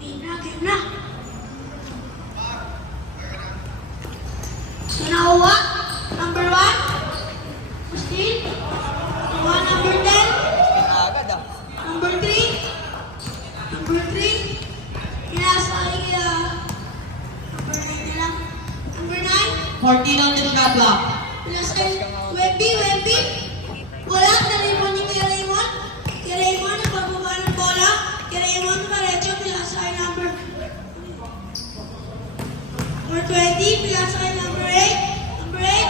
Game na. Sinawa, number 1. Christine. Number 10. Agad ah. Number 3. Number 3. Kinasali kaya. Number 9 nila. Number 9. 14 on the shot clock. Pinasali. Webby. Wala. Raymond ni Kuya Raymond. Kuya Raymond, nagbababa ng bola. Kuya Raymond, parecho. Pinasali number 20. Pinasali number 8. Number 8.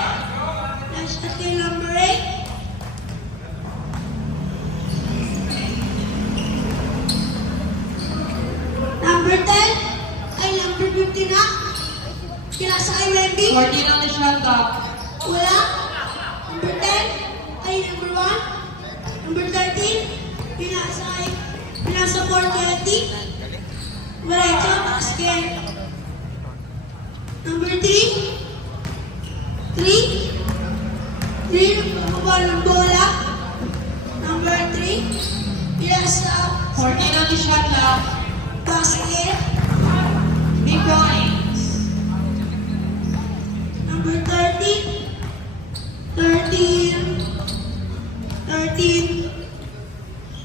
Last shot kay number 8. Number 10. Ay, number 50 na. Kinasa kay Webby. 14 on the shot clock. Wala. Number 10. Ay, number 1. Number 13. Pinasa 420. Diretso, basket. Number 3. 3. Nagbababa ng bola. Number 3. Pinasa 14 on the shot clock. basket. Big points. Number 13. 13.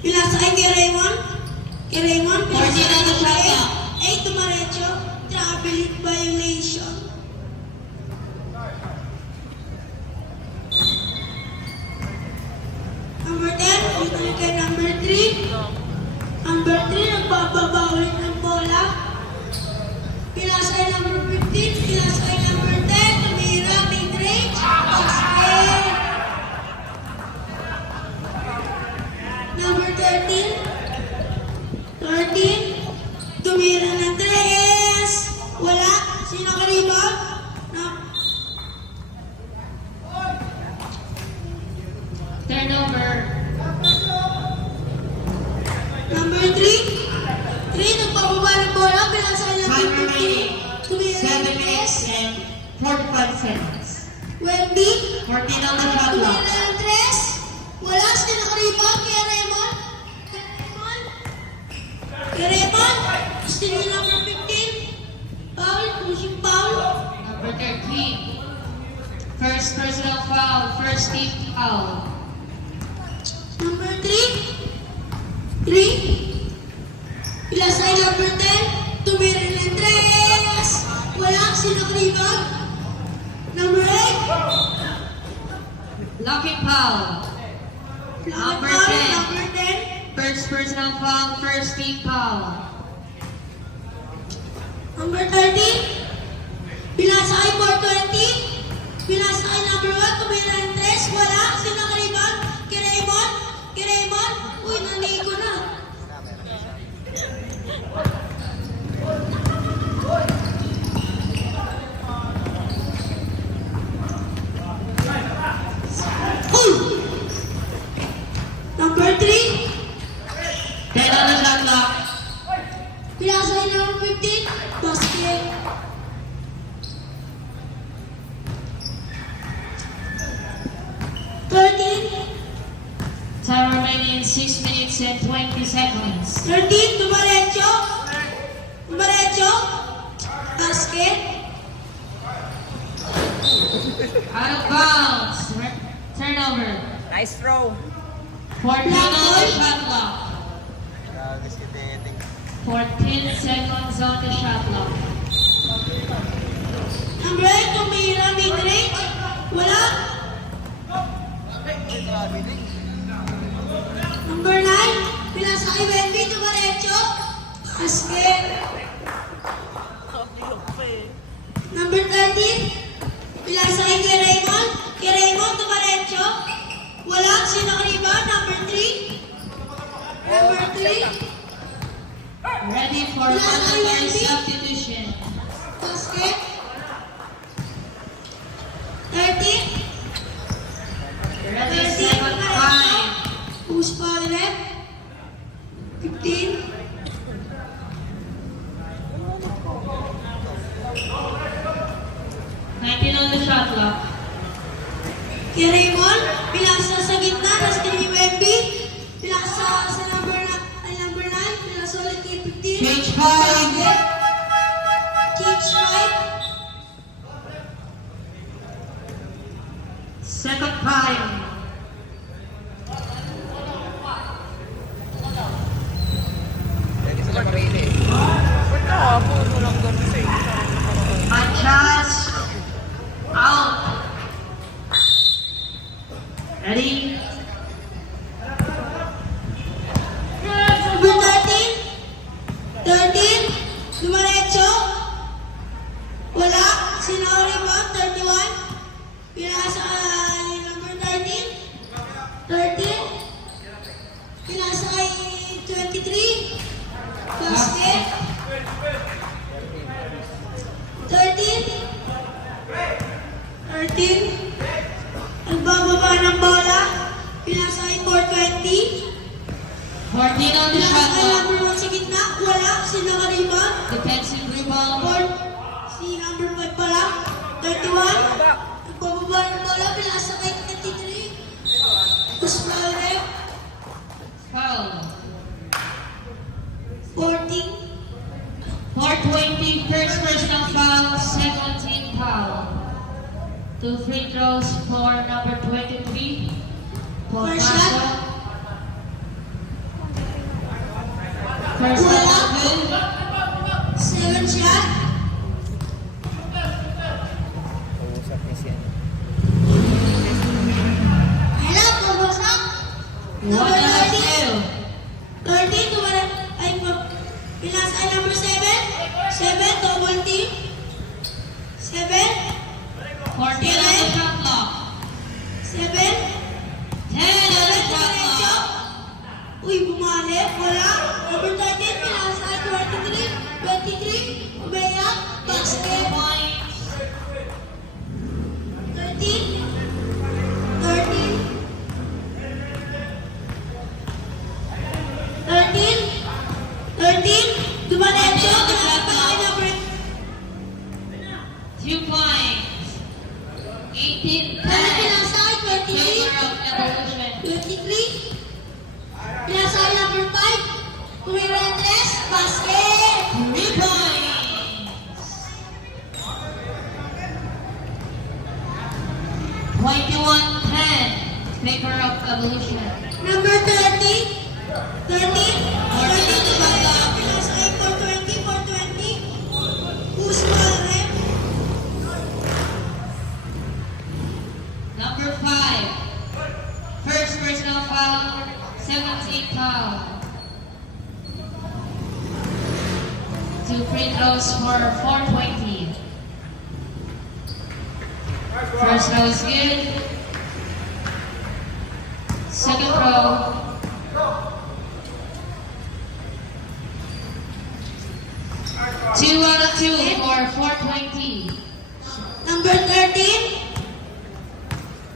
Pinasa kay Raymond. Kay Raymond, 14 on the shot clock. 8 tumaretso. Traveling violation. Number 10, dito na kay number 3. Number 3, nagbababawin ng bola. Pinasa kay number 15. Pinasa kay number 10. Tumira, mid-range. Basket. Number 13. Tumira ng 3. Wala. Sino ka rebound? Turnover. Number 3. 3, nagpababa ng bola. Pinasa kay number Time remaining. 15. Tumira 7 ng minutes 3. and 45 seconds. Wemby. 14 on the shot clock. Tumira ng 3. Wala. Sino ka rebound? Kay Raymond. Gusto niyo number 15. Foul. Pushing foul. Number 13. First personal foul. First team foul. Number 3. Pinasa kay number 10. Tumira ng 3. Wala. Sino ka rebound? Number 8. Locking foul. Number 10. Number 10. First personal foul. First team foul. Number 30. Pinasa kay 420. Pinasa kay number 1. Tumira ng 3. Wala. Sino ka rebound? Kay Raymond. Uy, nanigo na. Uy! Number 3. 10 on the shot clock. Pinasa kay number 15. Basket. Time remaining 6 minutes and 20 seconds. 13, Dumaretso. Basket. Out of bounds. Turnover. Nice throw. 14 on the shot clock. Grabe si Tete. 14 seconds on the shot clock. Number 8, tumira mid-range. Wala. Grabe din. Number 9, pinasa kay Wemby. Dumaretso. Basket. Number 13, pinasa kay Raymond. Dumaretso. Wala. Sino ka rebound? Number 3. Number 3. Ready for another substitution. Basket. 13. Ready, second time. Who's ball left? 15. On the shot clock. Kay Raymond, pinasa sa gitna, tapos kay Wemby, pinasa sa number 9, pinasa ulit kay 15. Change ball. time. Pwede sila marili. Ba't nakapuno lang doon sa isa? Manchas. Out. Ready? Number 13. 13. Dumaretso. Wala. Sinauli pa. 31. Pinasa kay number 13. 13. Pinasa kay 23. Basket. 13. 13. Nagbababa ng bola. Pinasa kay 420. 14 on the Pinasa shot kay clock. number 1 sa gitna. Wala. Sinakariban. Defensive rebound. Si number 5 pala. 31. Nagbababa ng bola. Pinasa kay 23. Tapos Laure. Foul. 14. 420, first personal foul, second team foul. 2 free throws for number 23. For First Marco. shot. First Wala. shot good. 7 shot. Kausap ni siya. Hello, pabagsak. One Number out 13. two. 13, pinasa ay number 7. 7, double team. 7. 14 on the shot clock. 7. 10 on the shot clock. Uy, bumalik. Wala. Number 13, pinasa ay 23. 23, umayak. 2 Basket. points. 13. 13. 13. 13. Dumaretso. Pinasa pa kay number 2 points. 18 Kaya 10. pinasa ay 23. Favor of Evolution. 23. Pinasa ay number 5. Tumira ang 3. Basket. 3 points. 21-10. Favor of Evolution. Number 30. 30. 30. Pinasa ay 420. 420. Usman rep. Number 5. First personal foul, 17 foul. 2 free throws for 420. First throw is good. Second throw. Two out of 2 for 420. Number 13.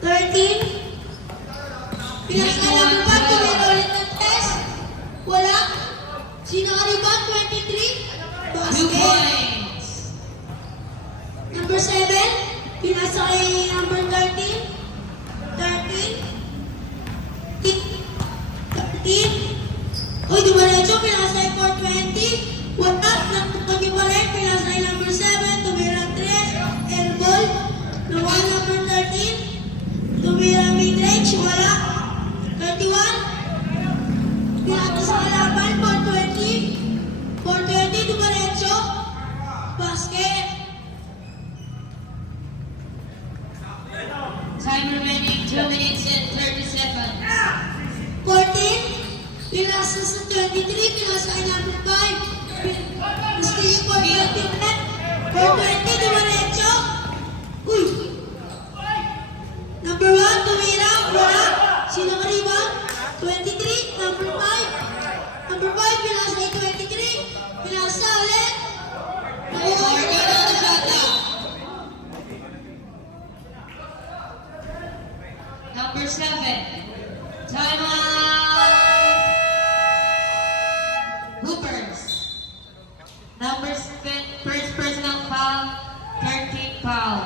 13. Pinasa ay number 5. Tumira ulit ng 3. Wala. Sino ka rin ba? 23. 2 Basket. points. Number 7, pinasa kay number 13. 13. 13. Uy, dumaretso, pinasa kay 420. Wala, nagpapagi pa rin, pinasa kay number 7. Tumira 3. Airball. Nawala number 13. Tumira mid-range. Wala. 31. Pinasa sa kalaban, 420. 420, dumaretso. Basket. Time remaining 2 minutes and 30 seconds. 14, pinasa sa 23, pinasa ay number 5. Gusto yung 420 ulit. 420, dumaretso. Uy! Number 1, tumira, wala. Sino ka rin ba? 23, number 5. Number 5, pinasa ay 23. Pinasa ulit. Nakuha Or ko go down the shot clock. Number 7. Time out. Hoopers. Number 7. First personal foul. 13 foul.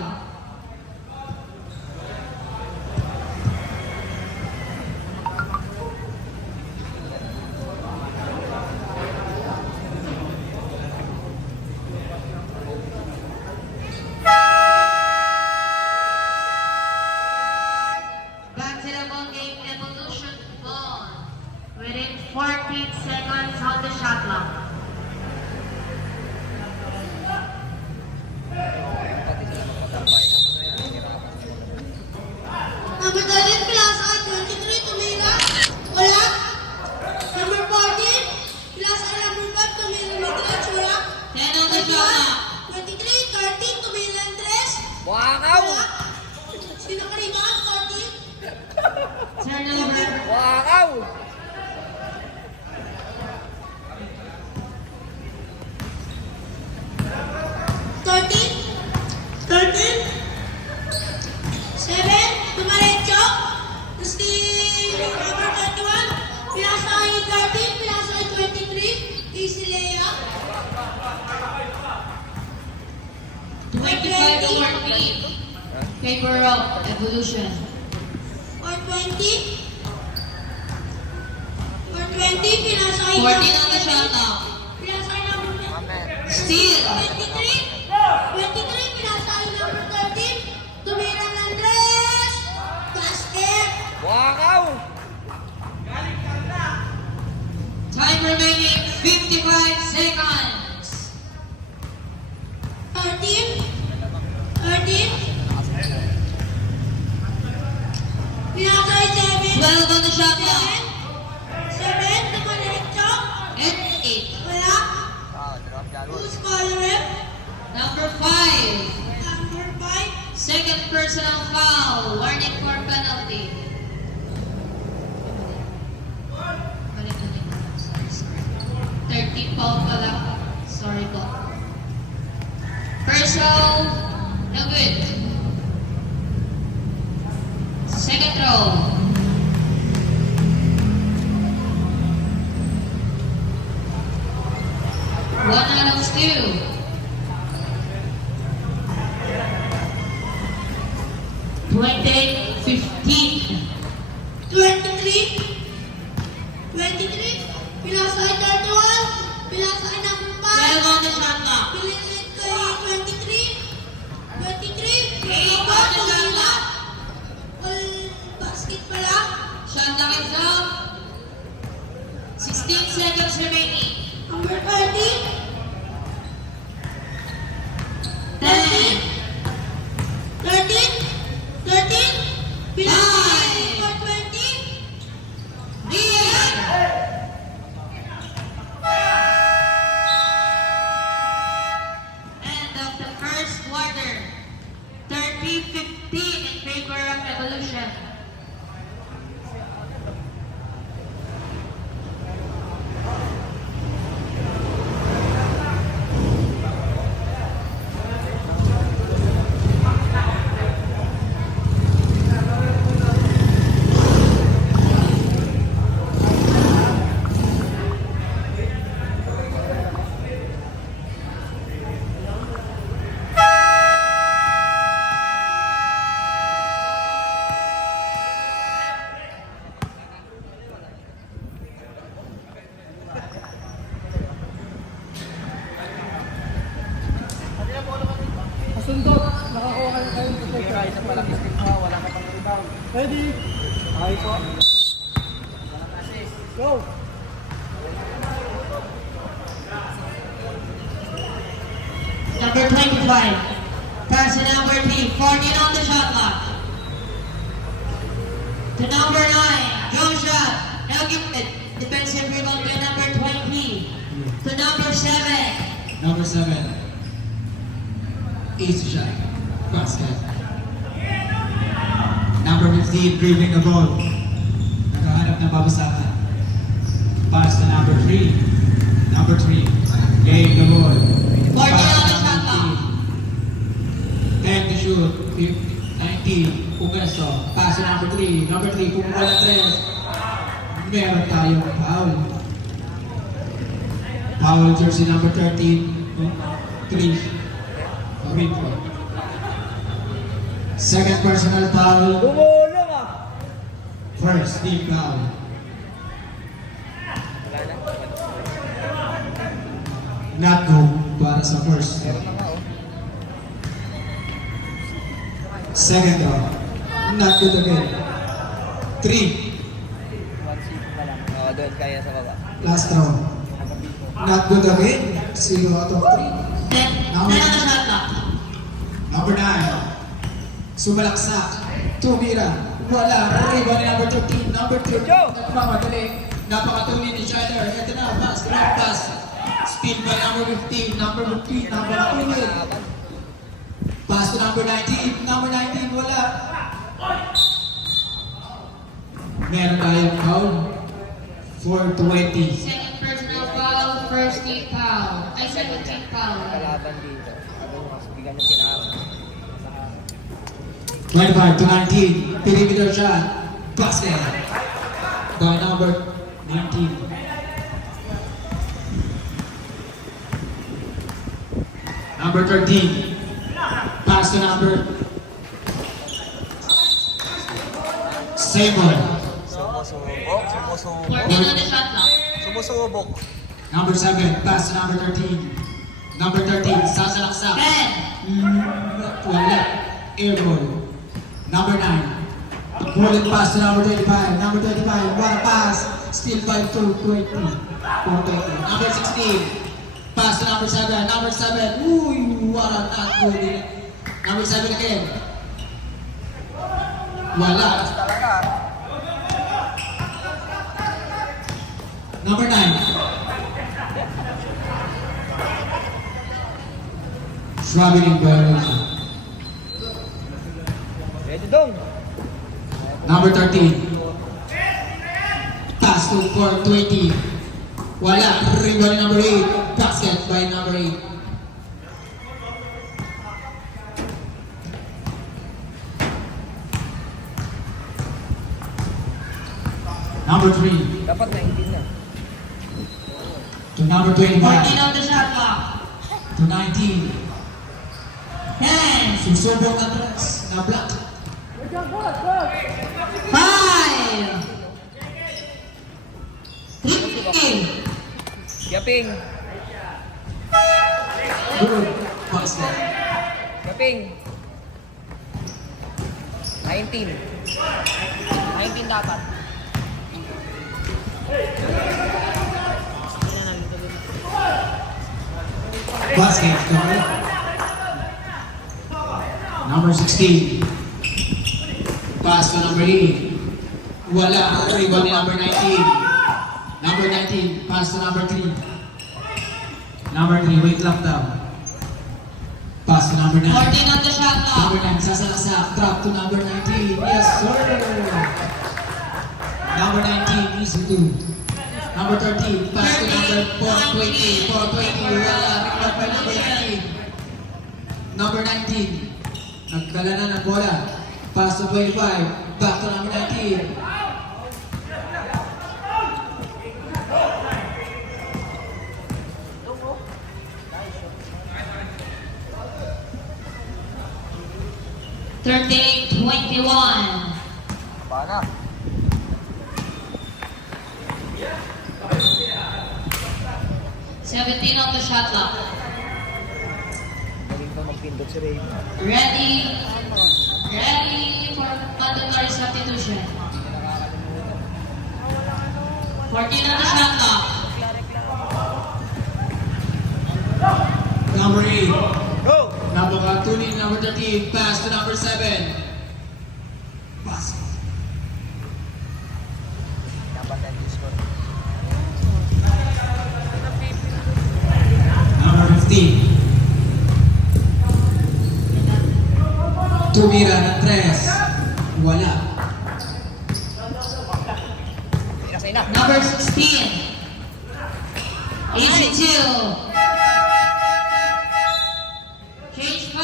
Paper Rock Evolution. 420. 420, pinasay 14 on the shot clock. Pinasay number 10. Amen. Steal. 23. 23, pinasay number 13. Tumira ng Andres. Basket. Wakaw! Time remaining 55 seconds. 13. 13. Pinasay 7. 12 on the shot clock. 7, dumaretso. And 8. Wala. Drop that Who's coloring? Number 5. Number 5. Second personal foul. Warning for penalty. Balik na din. Sorry. 13 foul pala. Sorry po. Personal. No good. Second row. One out of two. Twenty 15. 23. 23. Pinasay 31. Pinasay number 5. 12 on the shot clock. Pililit kay 23. 23. Eight on the shot clock. All basket pala. Shot clock is up. 16 seconds remaining. Number 30. 10. 13. 13. Pinasay for 20. End of the first quarter. 30-15 in favor of Evolution. Sundot, nakakuha kayo kayong protector. Isa pala kiss mo, wala ka pang rebound. Ready? Okay po. Go! Number 25. Pass to number 3. 14 on the shot clock. To number 9. Go shot. Now give it. Defensive rebound by number 20. To number 7. Number 7. Easy shot. Basket. Number 15, dribbling the ball. Nakahanap ng babasakan. Pass to number 3. Number 3, laying the ball. 14 on the shot clock. 10 to shoot. 19, pumesto. Pass to number 3. Number 3, pumuha ng 3. Meron tayong foul. Foul jersey number 13. 3. Free throw. Second personal foul. Gumulong ah! First team foul. Wala na. Not go para sa first. Meron na nga oh. Second row. Not good again. 3. 1-6 na lang. Oo, doon kaya sa baba. Last row. Not good again. 0 out of 3. 10 on the shot clock. Number 9. Sumalaksak. Tumira. Wala. Rebound ni number 13. Number 3. Nagmamadali. Napakatuli ni Shider. Ito na. Pass. Direct pass. Speed by number 15. Number 15. Napakatuli. Pass to number 19. Number 19. Wala. Meron tayong foul. 4:20. Second personal foul. First team foul. Ay, second team foul. Kalaban dito. Ano mas bigyan yung pinaka. 25 to 19. Perimeter shot. Basket. By number 19. Number 13. Pass to number Same ball. Sumusubok, sumusubok. 14 on the shot clock. Sumusubok. Number 7, pass to number 13. Number 13, sasalaksak. 10. Wala. Air ball. Number 9. Bullet pass to number 25. Number 25, what a pass. Still by 220. 420. Number 16. Pass to number 7. Number 7. Uy, what a not good. Number 7 again. Wala. Talaga. Number 9. Traveling violation. Ready dong. Number 13. Pass to 420. Wala. Rebound number 8. Basket by number 8. Number 3 Dapat 19 na. to number 25 14 on the shot clock. to 19. 10. Susubok na tres na black. 5. 3. Yaping. Good basket. Yaping. 19. 19 dapat. Basket. Number 16. Pass to number 8. Wala. Rebound ni number 19. Number 19. Pass to number 3. Number 3. Wait lang daw. Pass to number 9. 14 on the shot clock. Number 9. Sasalaksak. Drop to number 19. Yes, sir. Number 19. Easy to. Number 13. Pass to number 420. 420. Wala. Rebound by number 19. Number 19. Nagdala na ng bola. Pass to 25. Back to number 19. Thirteen, 21. Baka. Seventeen on the shot clock. Galing pa magpindot si Ray. Ready for mandatory substitution. 14 on the shot clock. Number 8. Go! Napakatunin. Number 13. Pass to number 7. Pass. Dapat ang score. Number 15. Tumira ng 3. Wala. Pinasay na. Number 16. Easy 2. Change 5.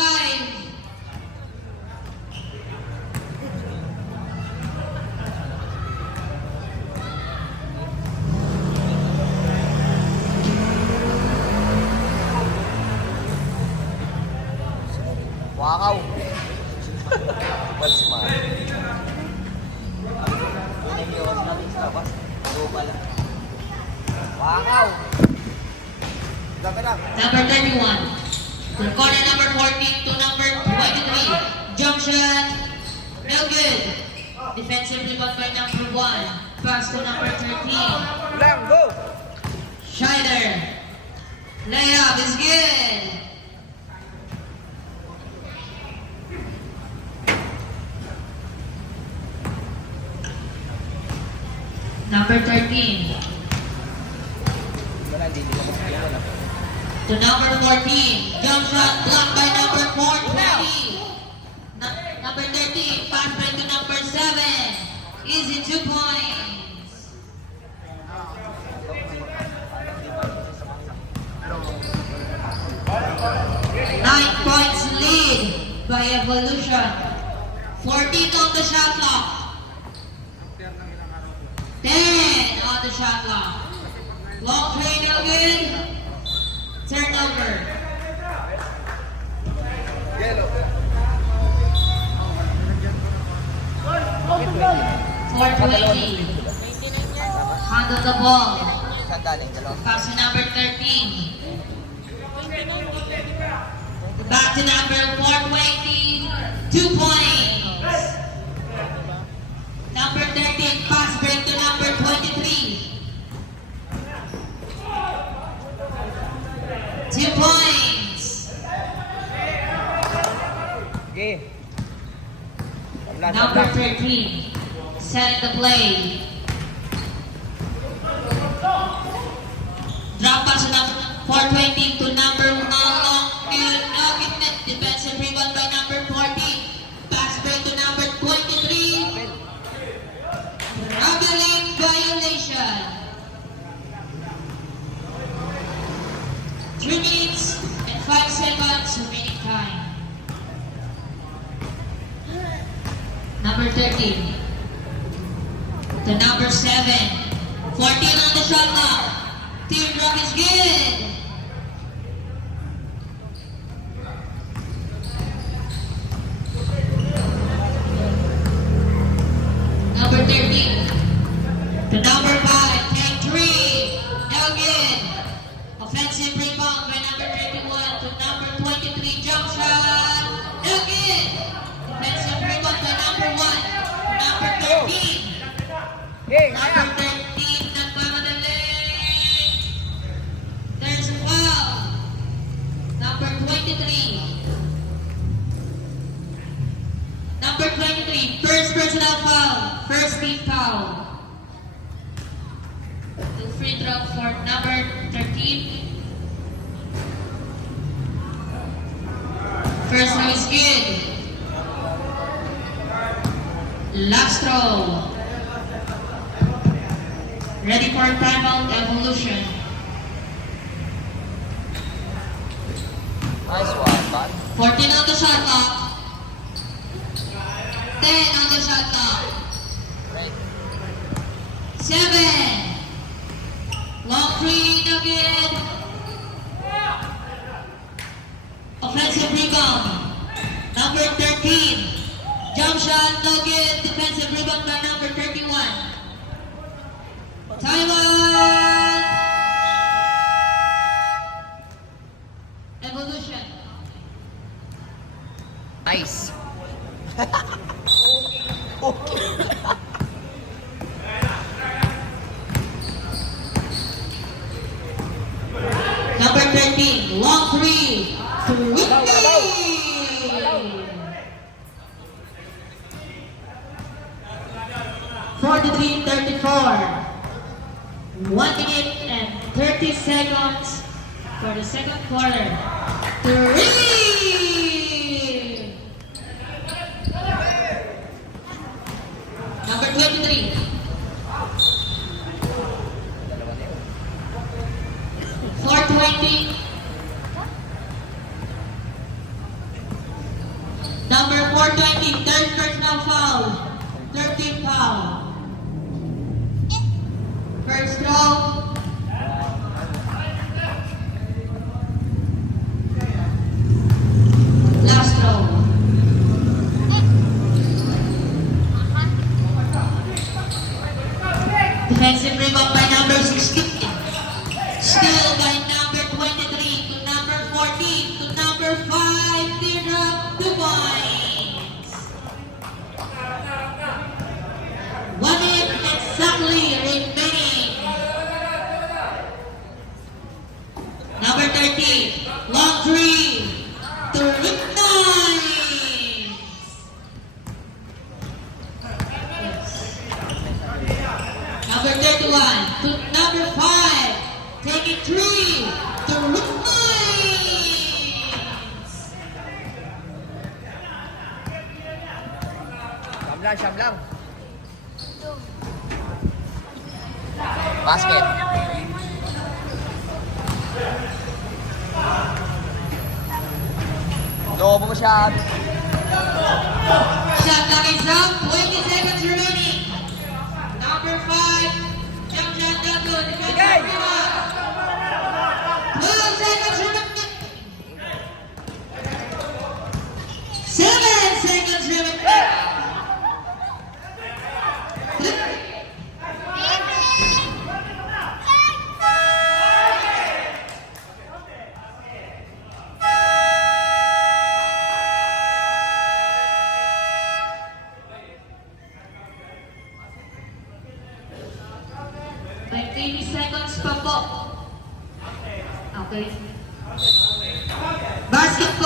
Wakaw. Well smart. Unang yun natin sa labas. Go pala. Wakaw. Dapat lang. Number 31. From corner number 14 to number 23. Jump shot. No good. Defensive rebound by number 1. Pass to number 13. Lang, go! Scheider. Layup is good. Number 13 Wala, hindi ko makakaya na. to number 14. Jump shot blocked by number 420. Number 13, pass play to number 7. Easy 2 points. Nine points lead by Evolution. 14 on the shot clock. 10 on the shot clock. Long play no good. Turnover. Yellow. ball. Saan galing? Dalawang. Pass to number 13. Back to number 420. 2 points. Number 13, pass break to number 23. 2 points. Sige. Sablan, Number sablan. 13, setting the play. Drop pass to number 420 to number 1. Defensive rebound by number 40. Pass break to number 23. Traveling violation. 3 minutes and 5 seconds remaining time. Number 13 to number 7. 14 on the shot clock. Teardrop is good. Number 13 to number 5. Take 3. No good. Offensive rebound by number 31 to number 23. Jump shot. No good. Offensive rebound by number 1. Number 13. Hey, Number 13, nagmamadali. There's a foul. Number 23. Number 23, first personal foul. First team foul. The free throw for number 13. First throw is good. Last throw. Ready for timeout evolution. nice one, bud. 14 on the shot clock. 10 on the shot clock. Great. 7. Long three, no good. Offensive rebound. Number 13. Jump shot, no good. Defensive rebound by number 31. Timeout. Evolution. Nice. Number 13, long three. Three. 43-34. 1 minute and 30 seconds for the second quarter. 3. Number 23. Dalawa na yun. 420. Number 420, third personal foul. 13th foul. First throw. Last throw. Defensive rebound by number 16. Steal by number 23 to number 14 to number 5. Teardrop 2 points. 1 minute exactly remaining. Number 13, long three. 3 points. Number 31 to number 5. Take it 3. 3 points. Siyam lang. Basket. Lobo mo siya. Shot clock is up. 20 seconds remaining. Number 5. Jump shot not good. Defensive rebound. 12 seconds remaining. 7 seconds remaining.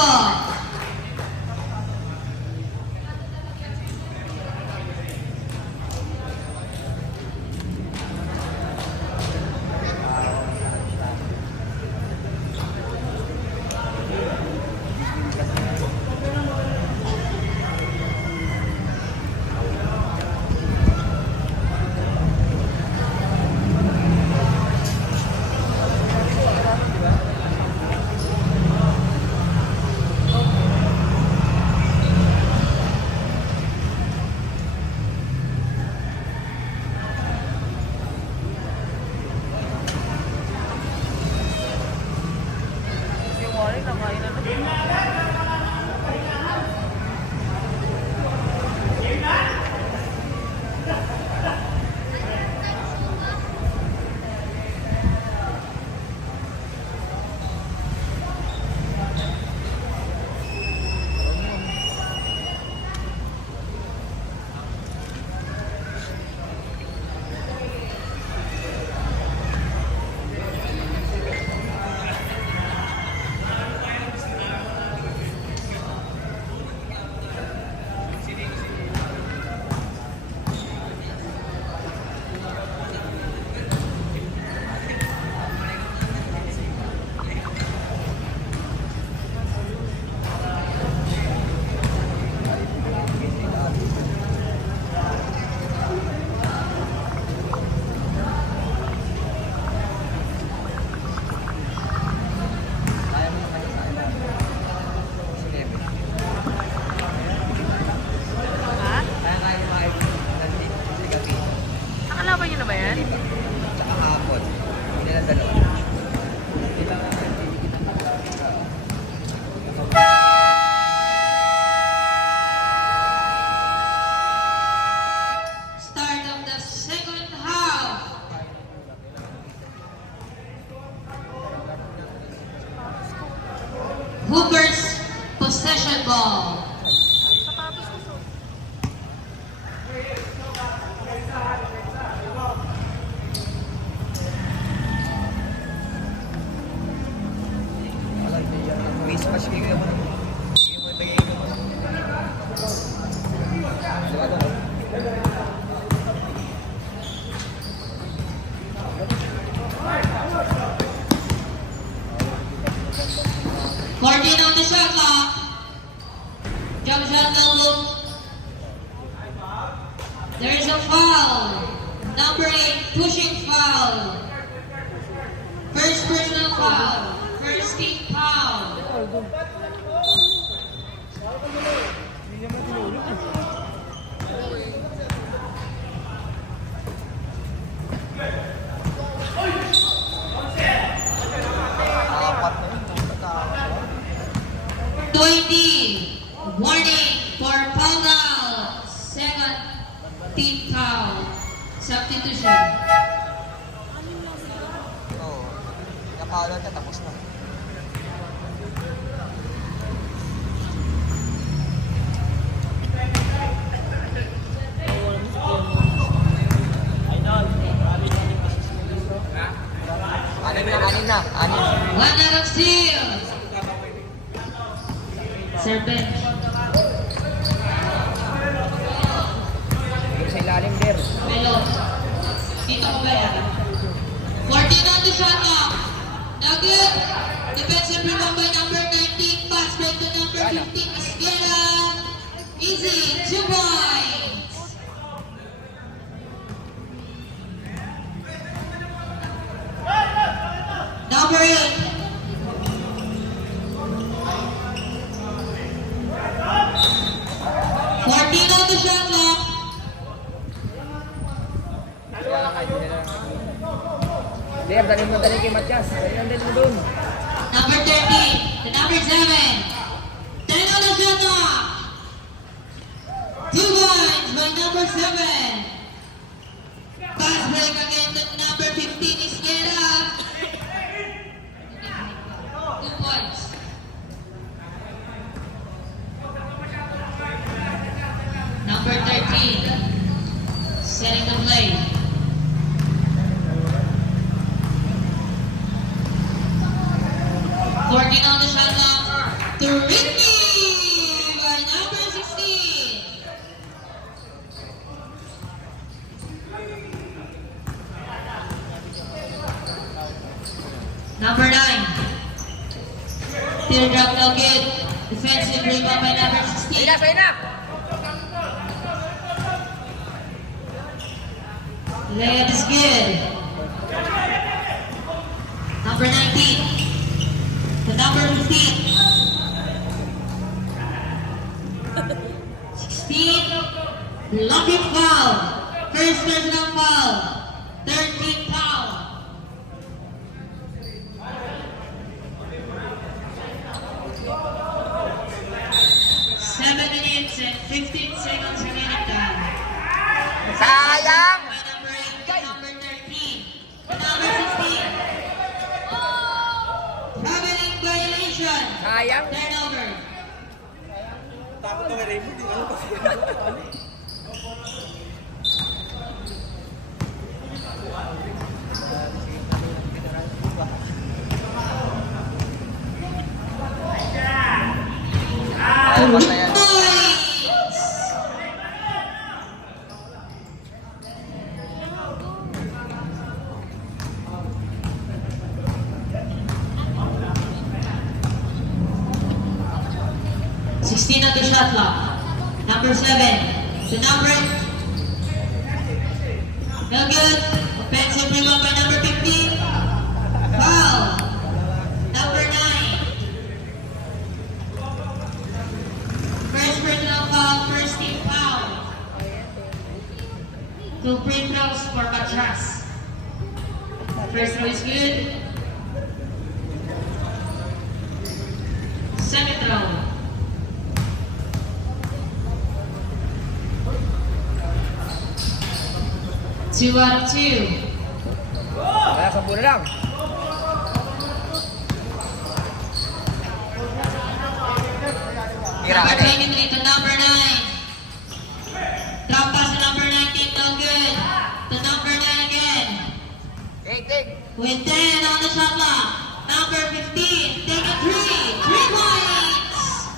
ball. Yung wari, nakain na naman. Ha? Nakalaban niyo na ba yan? Tsaka hapon. Hindi na dalawa. Start of the second half. Hoopers possession ball. Sapatos ko so. Face mask kayo naman. Hindi mo ito yung Fourteen on the shot clock. Jump shot no good. There is a foul. Number 8, pushing foul. First personal foul. First team foul. Hindi naman tinulog eh. apat na yun. 20. Warning for foul out. Second team foul. Substitution. Oo. Napaulan ka, tapos na. Anin na. One out of steal. Serpent. Bigyan sa ilalim, Der. Melo. Dito ko ba yan? 14 on the shot clock. Nugget. Defensive rebound by number 19. Pass break to number 15. Esquera. Easy. 2 points. Number 8. On the shot clock. Der, dali mo kay Matias. Dali mo dun. Number 13. The number 7. 10 on the shot clock. 2 points by number 7. Pass break again to number 15 Isquera. 2 points. Number 13. Setting the play. On the shot clock. Trinity by number 16. Number 9. Teardrop no good. Defensive rebound by number 16. Sa'yo na! Layup is good. Number 19. The number 15. 16. Lucky foul. First personal foul. 13 foul. Minutes and 15 seconds remaining time. Sayang! By number 8, number 13, number 16. Traveling violation. Sayang! Turnover. Basta yan. Points. Sixteen at the shot clock. Number 7 to number. No good. Offensive rebound by number 15. Foul. Number 9. First personal foul, first team foul. 2 free throws for Matras. First throw is good. Second throw. Two out of 2. Wala, 10 na lang. Tira ka Number na. 23 to number 9. Drop pass to number 19, no good. To number 9 again. Take. With 10 on the shot clock. Number 15, take a 3. 3 points.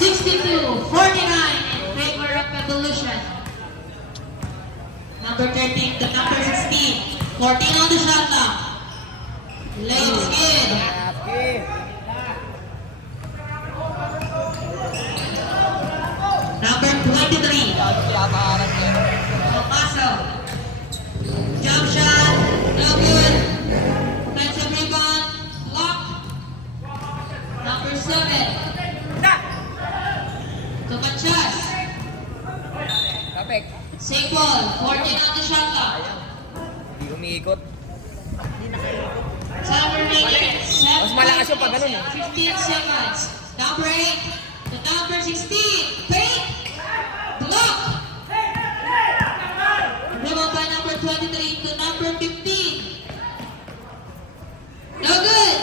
$62-49 in favor of Evolution. Number 13 to number 16. 14 on the shot clock. Layup is good. Happy. Number 23. Tinataharan niya. Paso. Jump shot. No good. Offensive rebound. Blocked. Number 7. To Machas. Kapek. St. Paul. 14 on the shot clock. Hindi umiikot. Time remaining. Mas malakas yung pag ganun, eh. 15 seconds. Number 8 to number 16. Paint. Block. Rebound by number 23 to number 15. No good.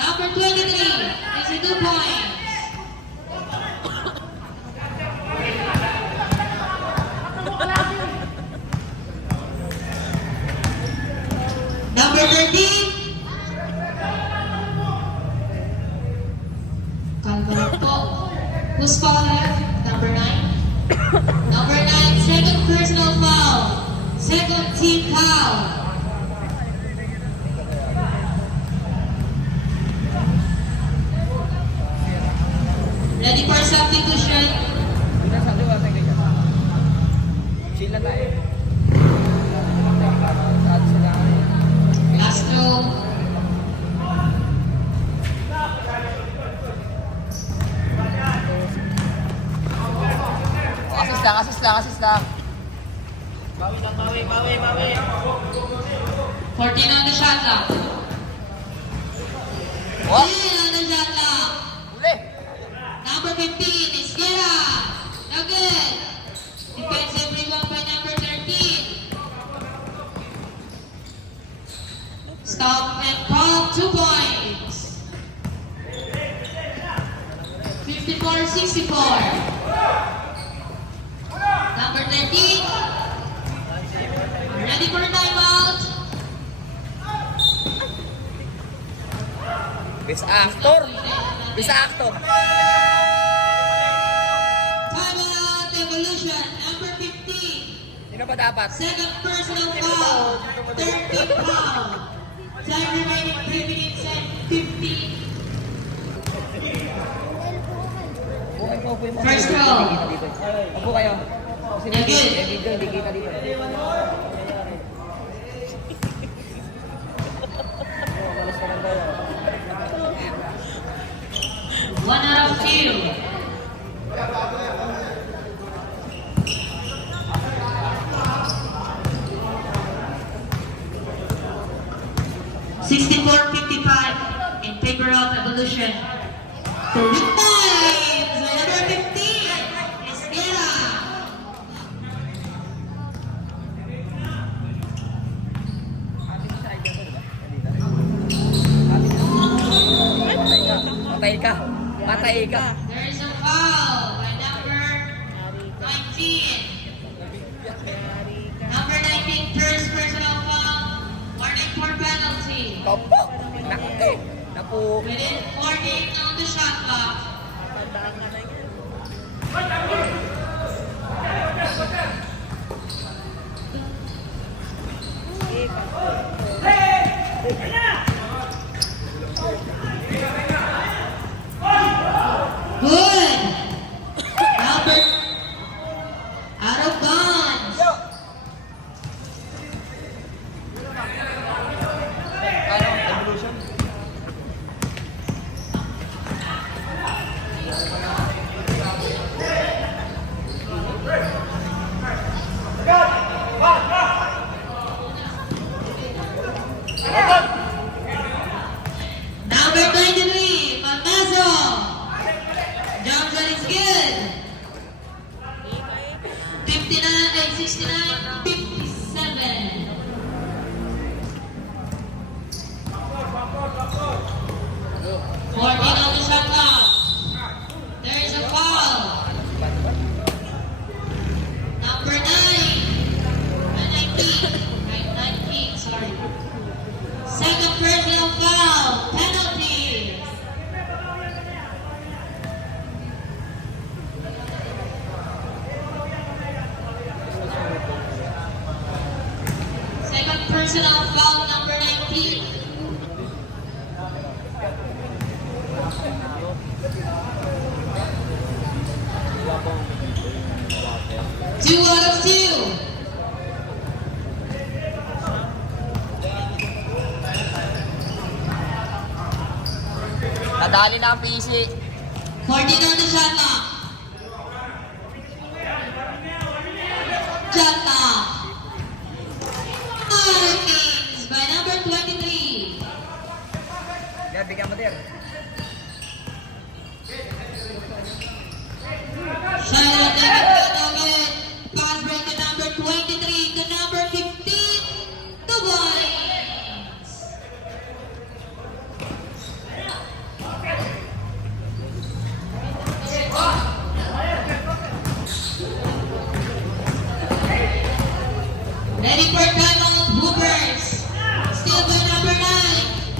Number 23 is a 2 points. Number 13. Calvaro po. Who's caller? Number 9. Number 9, second personal foul. Second team foul. Ready for substitution? Hindi na sa duwa. Chill na tayo. Last throw. Assist lang. 14 on the shot clock. What? 10 on the shot clock. Uli. Number 15 is Guerra. No good. Defensive rebound by number 13. Stop and call 2 points. 54-64. Number 13. Ready for timeout. Best actor. Best actor. Timeout Evolution, number 15. Sino ba dapat? Second personal foul. Third team foul. Time remaining 3 minutes and 50. First row. Opo kayo. Kasi Thank you. video, hindi kita dito. One out of two. $64.55 in favor of Evolution. Three times, number 15, Esquera. Patay ka. Patay ka. There is a foul by number 19. Number 19, first personal foul. Warning for penalty. Topo. Naku. Within 14 on the shot clock. Good. Number out of bounds. Ano? Evolution? Number 23, Palmazo. Johnson is good. 69, 57. Fourteen on the shot clock. There is a foul. Number 19, sorry. Second personal foul, penalty. Second personal foul, number 19. Two out of two. Nadali na ang PC. 14 on the shot clock. Shot clock. Markings by number 23. Yan, bigyan mo din. Shot clock again. Pass break to number 23 to number 15. The Wines. Ready for timeout, Hoopers. Still by number 9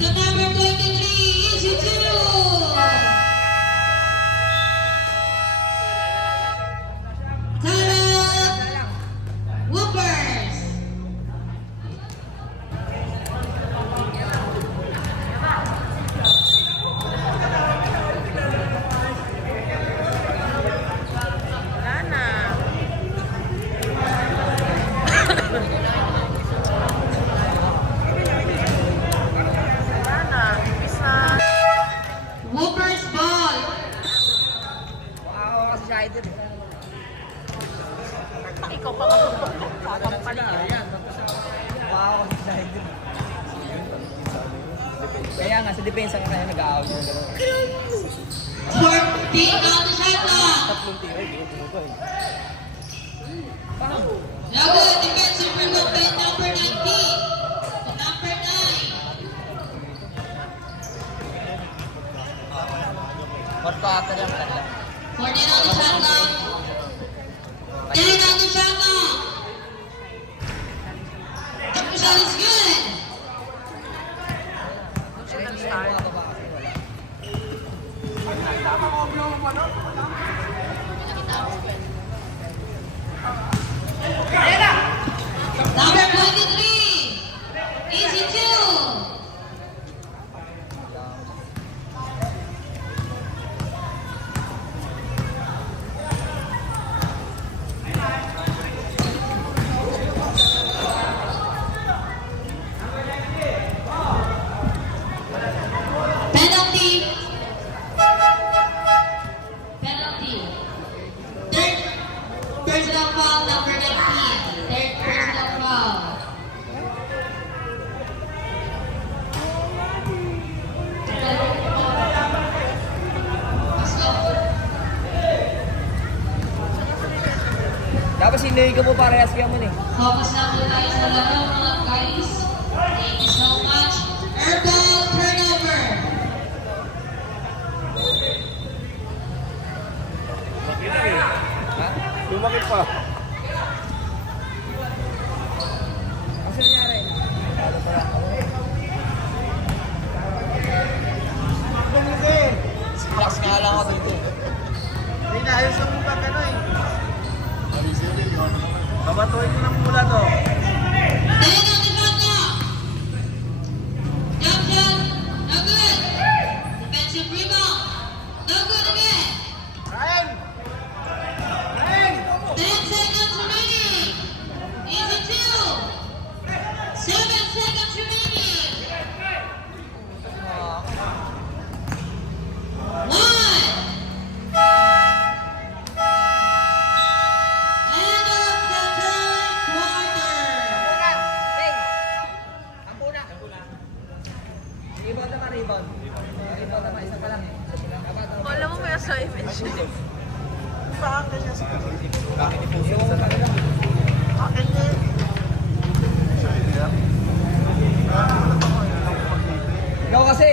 to number 23 is you two. Timeout, Hoopers. Wala na. Wala na. Isa. Hoopers ball. Ako kasi siya idol. Ikaw pa ka. Pakampali ka. Ako kasi siya idol. Kaya nga, sa depensa ka kaya nag-aawit yung gano'n. 14 on the shot clock. Tatlong tira, ginututo eh. Paano? Now good defensive rebound by number 19 to number 9. Fourth quarter yan talaga. 14 on the shot clock. 10 on the shot clock. The shot is good. Doon siya nag-start. Wala. Naiga mo parehas kaya mo eh. Focus na po tayo sa laro mga guys. Thank you so much. Airball turnover. Ha? Lumakit pa. Kasi nangyari? Ano pala? Relax nga lang ako dito. Hindi na, ayos lang muna ka na eh. Babatuin ko ng mula to. Tayo na, defend na. Jump shot. No good. Defensive rebound. No good again. Ryan! 10 seconds remaining. Easy two. 7 seconds remaining. 1. End of the third quarter. Rebound naman, rebound. Rebound naman, isa pa lang eh. Alam mo may assignment siya. Bakit ipuso mo sa talaga? Ikaw kasi.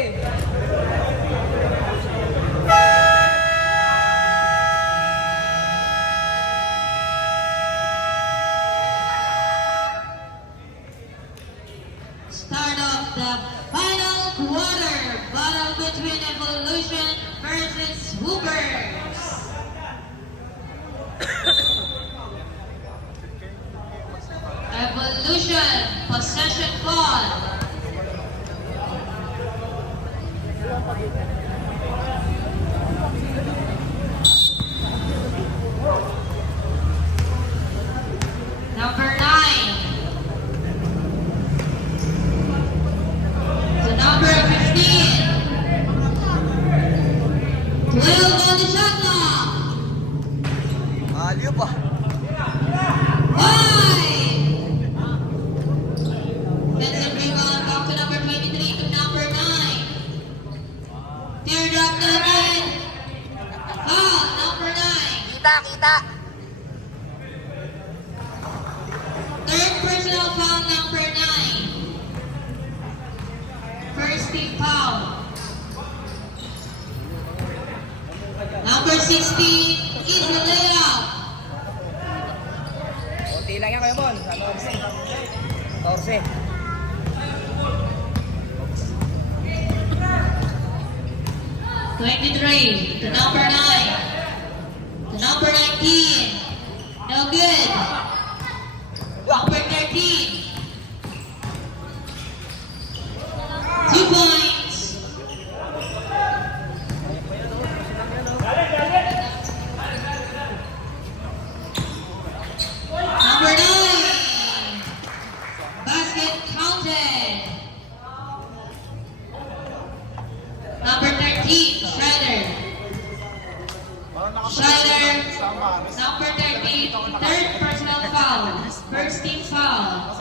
Start of the final quarter. Battle between Evolution versus Hoopers. Evolution, possession ball. Number 9. To number 15. 12 on the shot clock. Aliyo pa. 5. Defensive rebound back to number 23 to number 9. Teardrop na again. Foul, number 9. Kita! Third personal foul, number 9. First team foul. Number 16 is the layout. Kunti lang yan kayo, Bon. Sa Torse. Torse. $23 to number 9. To number 19. No good. Number 13. 2 points. Number 9. Basket counted. Number 13, Schreider. Schreider, number 13, third personal foul. First team foul.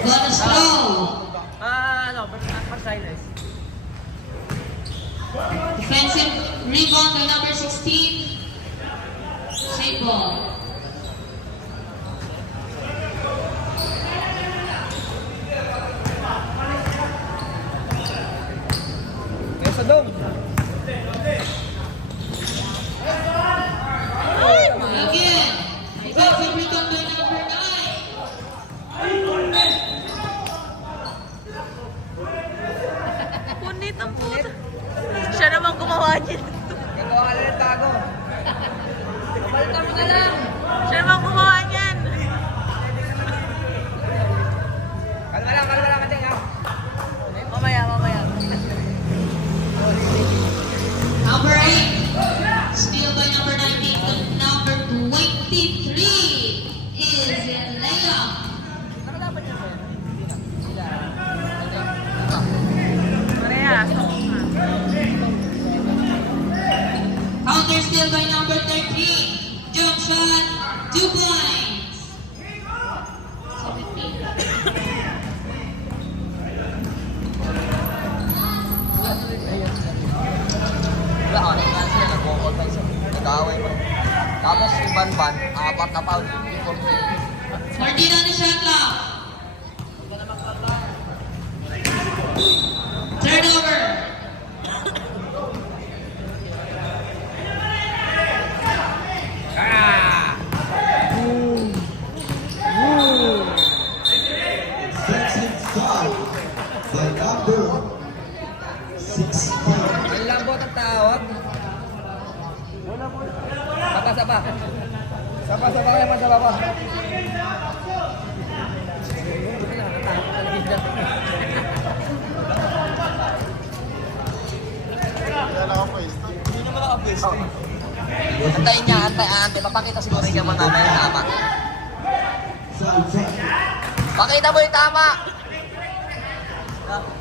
Bonus throw. Ano, per silence. Defensive rebound by number 16. Save ball. Kaya sa dong. Again, defensive rebound by number 9. Punit ang puta. Siya naman gumawa niya. Ikaw ka lang ng tago. Kapalitan mo na lang. Siya naman gumawa niyan. Kalma lang kating ha. Mamaya. Number 8, steal by number 19 to number 23 is in layup. Parehas. Counter steal by number 13. Jump shot, 2 points. Wala ka na sila, nag-walk-out tayo. Nag-away pa. Tapos si Banban, 4 na foul. Offensive foul by number 16. Ang lambot ang tawag. Sapa. Sapa naman sa baba. Antayin niya, antay. Papakita siguro niya mo namin yung tama. Foul. Pakita mo yung tama!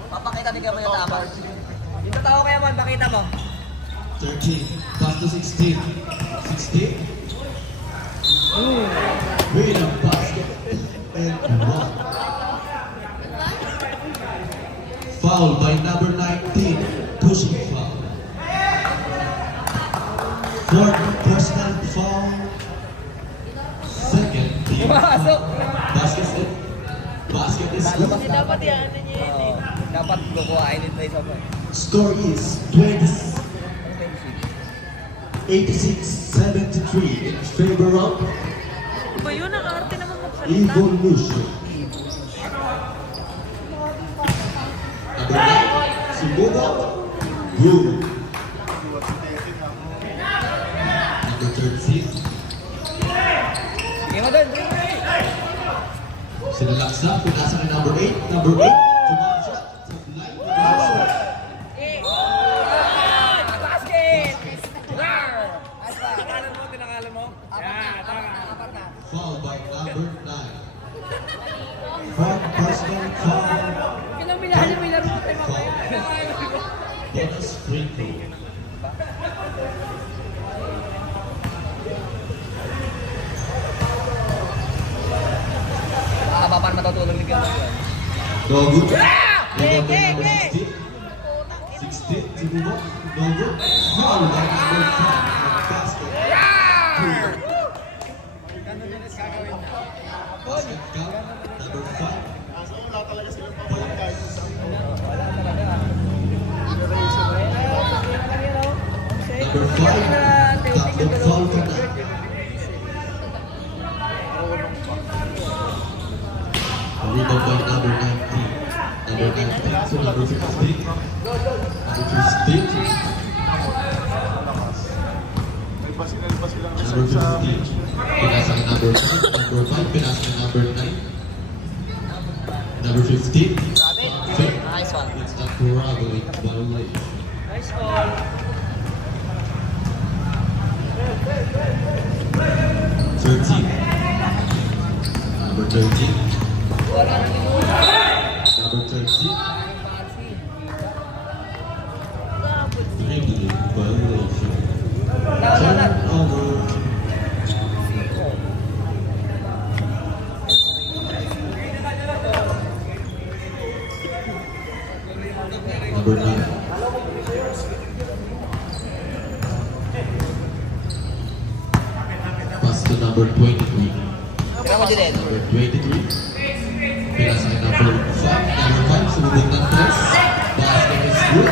Papakita niya mo yung tama. Dito tao kaya man, pakita mo. 13, pass to 16. 16. Win a basket and one. Foul by number 19, pushing foul. Fourth personal foul. Second team. Pasok! Basket is good. Dapat yan. Oo. Dapat kukuhain nito isa pa. Score is 86-73 in favor of Ba yun, ang arte naman magsalita. Evolution. Number 9, Sumubo. Good. Number 13, Sige mo doon. Sinalaksa. Pinasa ni number 8. Number 8, Jumansha. Sa line. Basket! Rar! Asa? Tinakalan mo, tinakalan mo? Apat na. Foul by number 9. Fourth personal foul. Kailang binahali mo yung laro mo tayo mamaya. Bonus free throw. Baka paano matutulog ligyan mo yun? No good. Rebound by number 16. 16, Sumubo. No good. Foul by number 5. Basket. Basket count. Number 5. Number 5. Tatlong foul ka na. Rebound by number 19. Number 19 to number 15. Number 15. Number 15. Pinasa ni number 9. Number 5. Pinasa ni number 9. Number 15. Perfect. Nice one. It's a traveling violation. Nice call. 13. Number 13. Number 13. Dribbling violation. Turnover. Number 9. Pass to number 23. Tira mo din. Number 23. Pinasa kay number 5. Number 5, sumubog ng press. Basket is good.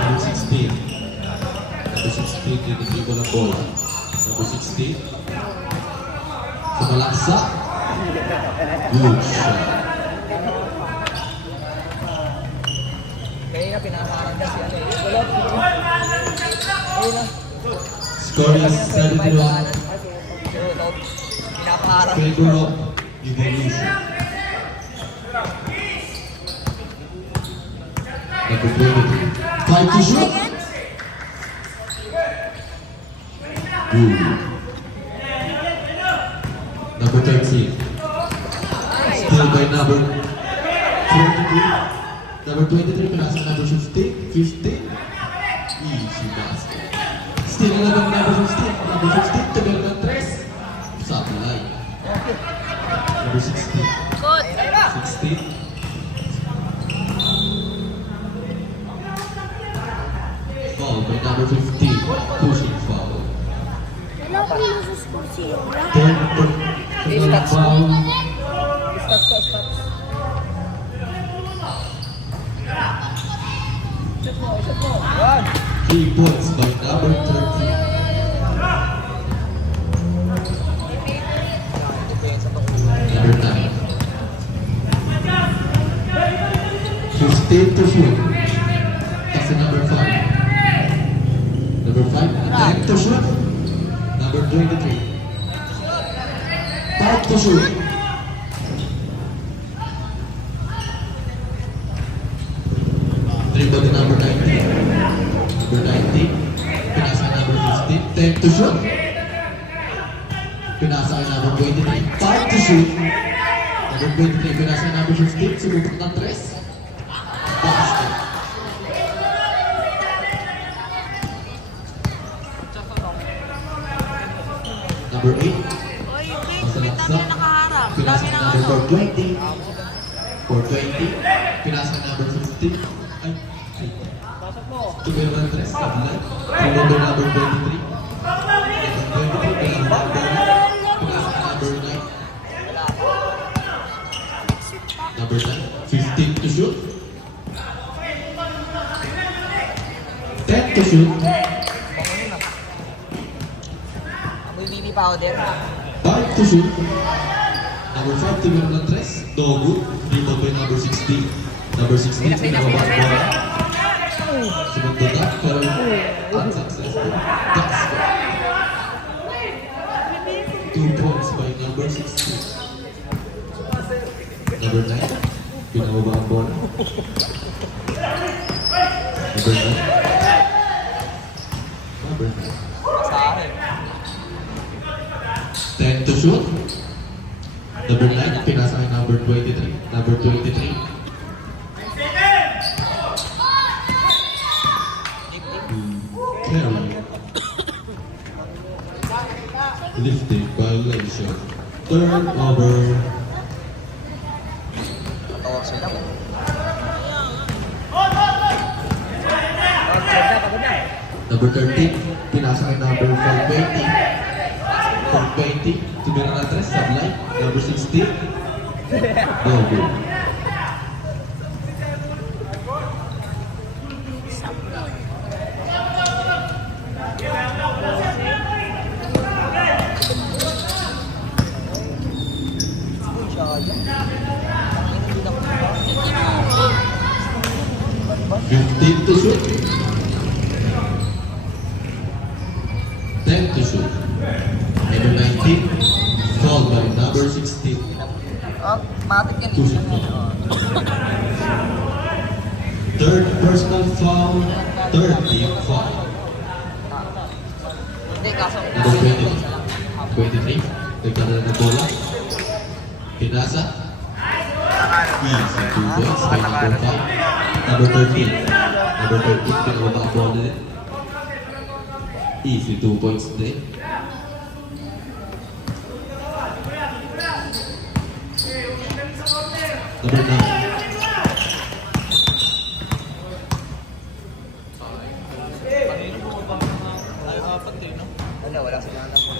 Number 16. Number 16, tinitiko ng bola. Number 16. Sumalaksa. Good shot. Kaya nga pinakamarang na si ano eh. Kulot. Ayun na. Score is 71. Pinapaharap. Favor of Evolution. Number 23. 5 to shoot. Good. Number 13. Still by number 23. Number 23, pinasa number 15. 15. Easy basket. Still naman number 15. Number 15, tagal ng 3. Supply. Number 16. Good. 16. Foul by number 15. Pushing foul. Third personal foul. Stats. Shoot mo. Yan. 3 points by number 13. Number 9. 15 to shoot. That's the number 5. Number 5, 10 to shoot. Number 23. 5 to shoot. Dribble to number 19. Number 19. Pinasa number 15. 10 to shoot. Pinasa kay number 23. 5 to shoot. Number 23. Pinasa kay number 15. Sumubok ng 3. Basket. Number 8. Oy, yung grade, kita niya nakaharap. Pinasa Dami kay ng number ano. 420. 420. Pinasa kay number 15. Ay. Tumira ng 3. Sablay. Remember number 23. Number 23. Pinasa kay number 9. Number 9. 15 to shoot. 10 to shoot. Amoy baby powder. 5 to shoot. Number 5, tumira ng 3. Dogu. Rebound by number 16. Number 16, pinababa ang bola. Sumunod na, pero unsuccessful. Basket. 2 points by number 16. Number 9, pinababa ang bola. Number 9. Number 9. Sa akin. 10 to shoot. Number 9, pinasa kay number 23. Number 23. Carry. Lifting violation. Turnover. Tawag sila mo. Pagod na. Number 13, pinasa kay number 420. 420, tumira na 3, sablay. Number 16, no good. Fifteen to shoot. 10 to shoot. Number 19, fouled by number 16. Oh, matik yan. Two shoot. Third personal foul, third team foul. Hindi, kaso. Number 23, nagkaroon na ng bola. Pinasa. Easy 2 points by number 5. Number 13. Number 13, pinababa ang bola din. Easy 2 points din. Number 9. Wala sila na po.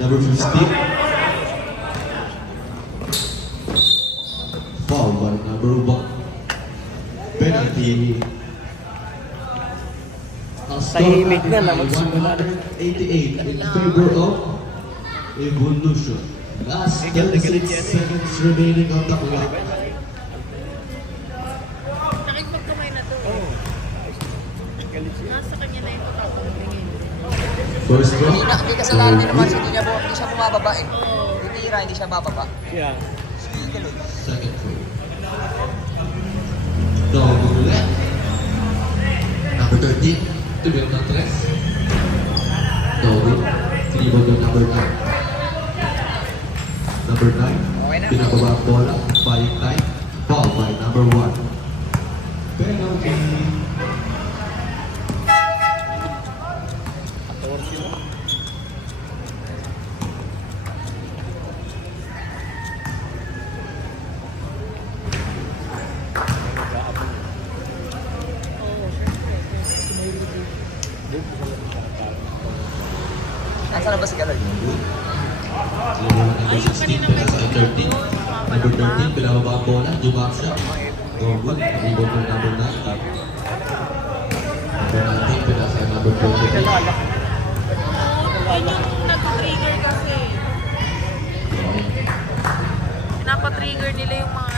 Number 15. Foul by number 1. Penalty. Ang Tahimik na, score magsimula na. 188 in favor of Evolution. Last 36 seconds remaining on the clock. Nakipagkamay na to. Nasa kanya na yung pagkakatingin. First round. Hindi kasalanan din naman siya. Hindi siya bumababa eh. Yung tira, hindi siya bababa. Yeah. Second free. Double left. Number 13. Tumira ng 3. Double. Tinibag ng number 9. Number 9. Pinababa ang bola. Buying time. Foul by number 1. Penalty. Nasaan na ba si Carol? Number 16, pinasa kay 13. Number 13, pinababa ang bola. Jumap siya. Double. Rebound ng number 9. Number 19, pinasa kay number 23. Yan yung nag-trigger kasi. Pinapatrigger nila yung mga